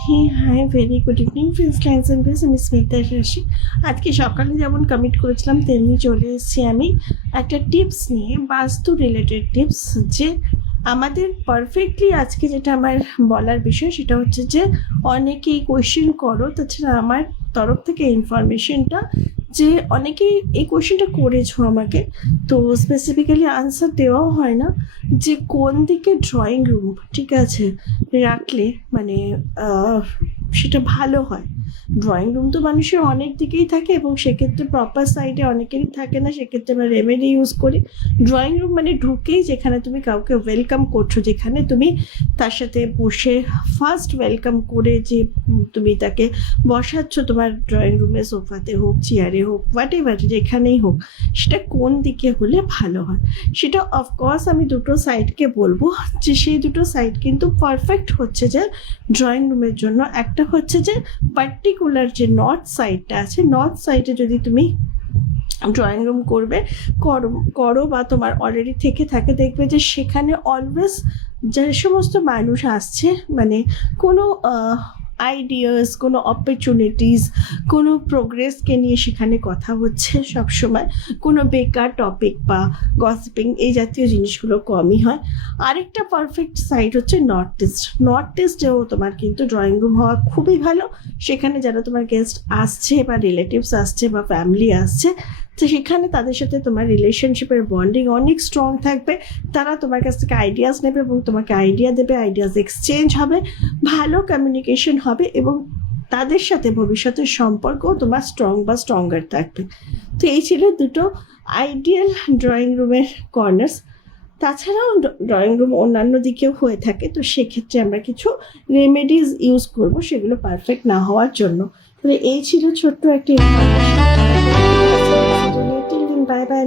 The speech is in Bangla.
Hey hi very good evening friends clients and base, আমি স্মিতা রাশি। আজকে সকালে যেমন কমিট করেছিলাম তেমনি চলে এসেছি আমি একটা টিপস নিয়ে, বাস্তু রিলেটেড টিপস। যে আমাদের পারফেক্টলি আজকে যেটা আমার বলার বিষয় সেটা হচ্ছে যে অনেকেই কোয়েশ্চেন করো, তাছাড়া আমার তরফ থেকে ইনফরমেশনটা যে অনেকেই এই কোয়েশ্চেনটা করেছো আমাকে, তো স্পেসিফিক্যালি আনসার দেওয়াও হয় না যে কোন দিকে ড্রয়িং রুম ঠিক আছে রাখলে মানে সেটা ভালো হয়। ড্রয়িং রুম তো মানুষের অনেক দিকেই থাকে এবং সেক্ষেত্রে প্রপার সাইডে অনেকেরই থাকে না, সেক্ষেত্রে আমরা রেমেডি ইউজ করি। ড্রয়িং রুম মানে ঢুকেই যেখানে তুমি কাউকে ওয়েলকাম করছো, যেখানে তুমি তার সাথে বসে ফার্স্ট ওয়েলকাম করে যে তুমি তাকে বসাচ্ছ তোমার ড্রয়িং রুমে, সোফাতে হোক, চেয়ারে হোক, হোয়াট এভার যেখানেই হোক, সেটা কোন দিকে হলে ভালো হয়। সেটা অফকোর্স আমি দুটো সাইডকে বলবো যে সেই দুটো সাইড কিন্তু পারফেক্ট হচ্ছে যে ড্রয়িং রুমের জন্য। একটা হচ্ছে যে পার্টিকুলার যে নর্থ সাইডটা আছে, নর্থ সাইডে যদি তুমি ড্রয়িং রুম করবে করো করো বা তোমার অলরেডি থেকে থাকে, দেখবে যে সেখানে অলওয়েজ যে সমস্ত মানুষ আসছে মানে কোনো আইডিয়াস, কোনো অপরচুনিটিস, কোনো প্রোগ্রেসকে নিয়ে সেখানে কথা হচ্ছে সবসময়, কোনো বেকার টপিক বা গসিপিং এই জাতীয় জিনিসগুলো কমই হয়। আরেকটা পারফেক্ট সাইড হচ্ছে নর্থ ইস্ট। নর্থ ইস্টেও তোমার কিন্তু ড্রয়িং রুম হওয়া খুবই ভালো। সেখানে যারা তোমার গেস্ট আসছে বা রিলেটিভস আসছে বা ফ্যামিলি আসছে, তো সেখানে তাদের সাথে তোমার রিলেশনশিপের বন্ডিং অনেক স্ট্রং থাকবে। তারা তোমার কাছ থেকে আইডিয়াস নেবে এবং তোমাকে আইডিয়া দেবে, আইডিয়াস এক্সচেঞ্জ হবে, ভালো কমিউনিকেশন হবে এবং তাদের সাথে ভবিষ্যতের সম্পর্ক তোমার স্ট্রং বা স্ট্রঙ্গার থাকবে। তো এই ছিল দুটো আইডিয়াল ড্রয়িং রুমের কর্নার্স। তাছাড়াও ড্রয়িং রুম অন্যান্য দিকেও হয়ে থাকে, তো সেক্ষেত্রে আমরা কিছু রেমেডিজ ইউজ করব সেগুলো পারফেক্ট না হওয়ার জন্য। তাহলে এই ছিল ছোট্ট একটা ইনফরমেশন। Bye bye.